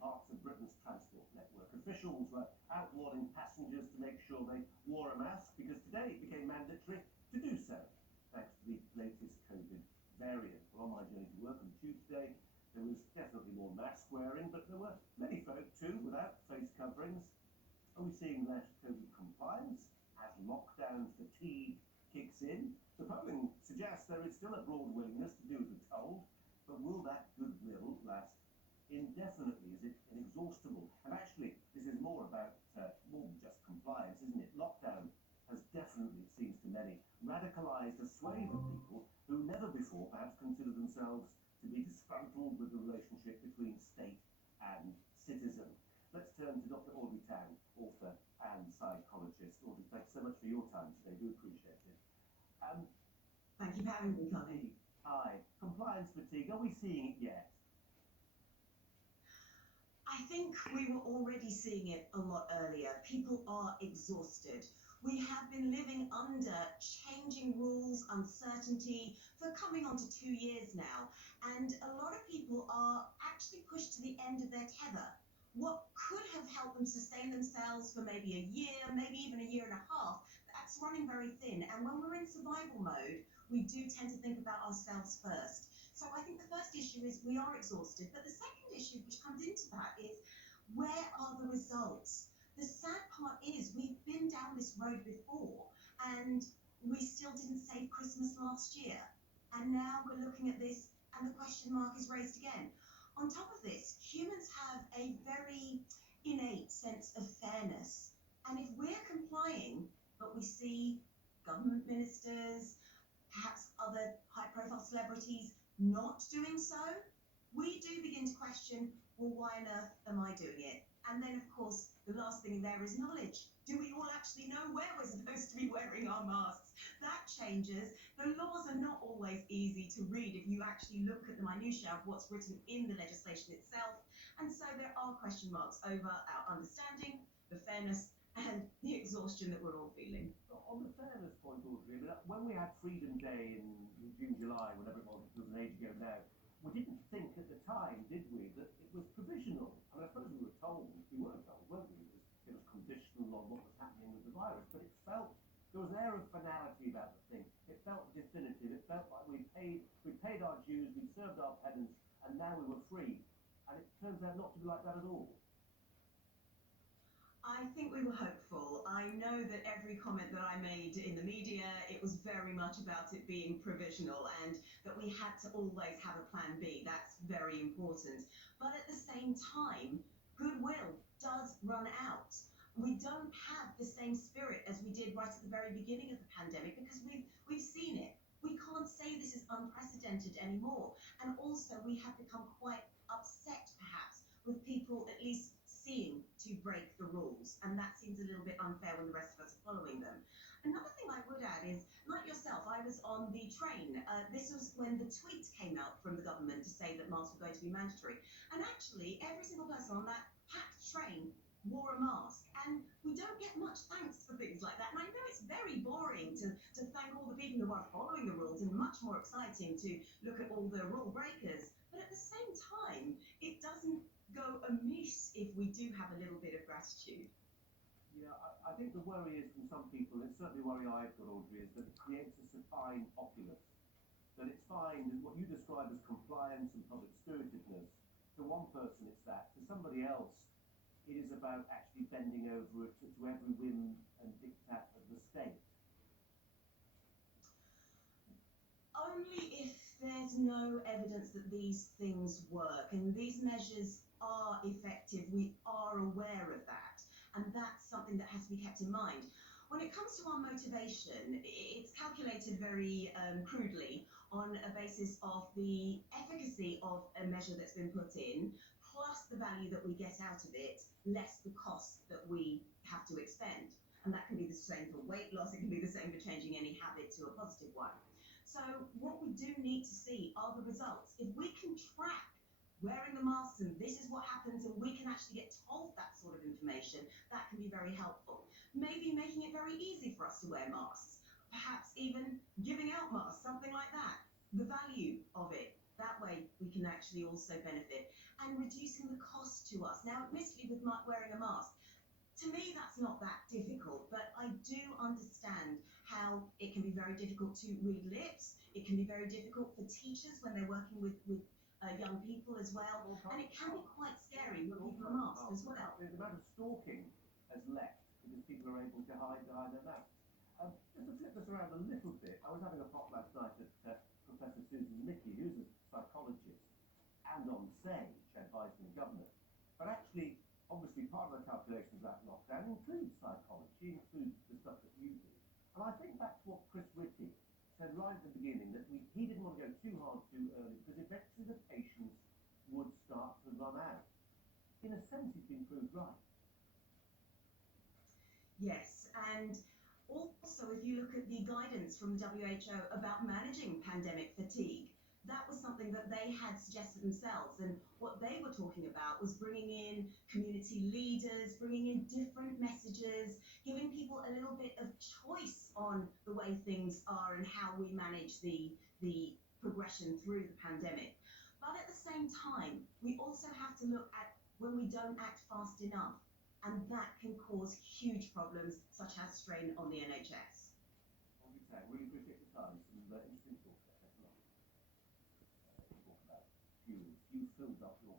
parts of Britain's transport network. Officials were out warning passengers to make sure they wore a mask because today it became mandatory to do so, thanks to the latest COVID variant. Well, on my journey to work on Tuesday, there was definitely more mask wearing, but there were many folk too without face coverings. Are we seeing less COVID compliance as lockdown fatigue kicks in? The polling suggests there is still a broad willingness to do as we're told, but will that goodwill last indefinitely? Is it inexhaustible? And actually, this is more about more than just compliance, isn't it? Lockdown has definitely, it seems to many, radicalised a swathe of people who never before perhaps considered themselves to be disgruntled with the relationship between state and citizen. Let's turn to Dr. Audrey Tang, author and psychologist. Audrey, thanks so much for your time today. Do appreciate it. Thank you for having me, Connie. Hi. Compliance fatigue, are we seeing it yet? I think we were already seeing it a lot earlier. People are exhausted. We have been living under changing rules, uncertainty for coming on to 2 years now. And a lot of people are actually pushed to the end of their tether. What could have helped them sustain themselves for maybe a year, maybe even a year and a half, that's running very thin. And when we're in survival mode, we do tend to think about ourselves first. So I think the first issue is we are exhausted. But the second issue which comes into that is, where are the results? The sad part is we've been down this road before and we still didn't save Christmas last year. And now we're looking at this and the question mark is raised again. On top of this, humans have a very innate sense of fairness. And if we're complying, but we see government ministers, perhaps other high-profile celebrities not doing so, we do begin to question, well, why on earth am I doing it? And then, of course, the last thing there is knowledge. Do we all actually know where we're supposed to be wearing our masks? That changes. The laws are not always easy to read if you actually look at the minutiae of what's written in the legislation itself. And so there are question marks over our understanding, the fairness, and the exhaustion that we're all feeling. On the fairness point, Audrey, when we had Freedom Day in June, July, whenever it was an age ago now, we didn't think at the time, did we, that it was provisional? I mean, I suppose we were told, weren't we? It was conditional on what was happening with the virus, but it felt, there was an air of finality about the thing. It felt definitive. It felt like we paid our dues, we served our penance, and now we were free. And it turns out not to be like that at all. I think we were hopeful. I know that every comment that I made in the media, it was very much about it being provisional and that we had to always have a plan B. That's very important. But at the same time, goodwill does run out. We don't have the same spirit as we did right at the very beginning of the pandemic because we've seen it. We can't say this is unprecedented anymore. And also we have become quite upset perhaps with people at least seeing to break the rules, and that seems a little bit unfair when the rest of us are following them. Another thing I would add is, like yourself, I was on the train. This was when the tweet came out from the government to say that masks were going to be mandatory, and actually every single person on that packed train wore a mask, and we don't get much thanks for things like that. And I know it's very boring to thank all the people who are following the rules, and much more exciting to look at all the rule breakers, but at the same time it doesn't go amiss if we do have a little bit of gratitude. Yeah, I think the worry is from some people, and certainly the worry I've got, Audrey, is that it creates a supine populace. That it's fine, what you describe as compliance and public spiritedness, to one person it's that, to somebody else it is about actually bending over to every whim and diktat of the state. Only if there's no evidence that these things work and these measures are effective, we are aware of that, and that's something that has to be kept in mind. When it comes to our motivation, it's calculated very crudely on a basis of the efficacy of a measure that's been put in, plus the value that we get out of it, less the cost that we have to expend. And that can be the same for weight loss, it can be the same for changing any habit to a positive one. So what we do need to see are the results. If we can track wearing the masks and this is what happens and we can actually get told that sort of information, that can be very helpful. Maybe making it very easy for us to wear masks, perhaps even giving out masks, something like that. The value of it, that way we can can actually also benefit, and reducing the cost to us. Now, admittedly, with wearing a mask, to me, that's not that difficult, but I do understand how it can be very difficult to read lips. It can be very difficult for teachers when they're working with young people as well, and it can be quite scary when people are masked as well. The amount of stalking has left because people are able to hide behind their masks. Just to flip this around a little bit, I was having a pop last night at Professor Susan Mickey, who's a psychologist and on stage advising the government. But actually, obviously, part of the calculations about lockdown includes psychology, includes the stuff that you do. And I think back to what Chris Whitty said right at the beginning, that he didn't want to go too hard too early because eventually the patience would start to run out. In a sense, he's been proved right. Yes, and also if you look at the guidance from the WHO about managing pandemic fatigue, that was something that they had suggested themselves. And what they were talking about was bringing in community leaders, bringing in different messages, giving people a little bit of choice on the way things are and how we manage the progression through the pandemic. But at the same time, we also have to look at when we don't act fast enough, and that can cause huge problems, such as strain on the NHS. What do you say? Really appreciate the time. Some interesting talk there. Thanks a lot. Talk about fuel. You filled up your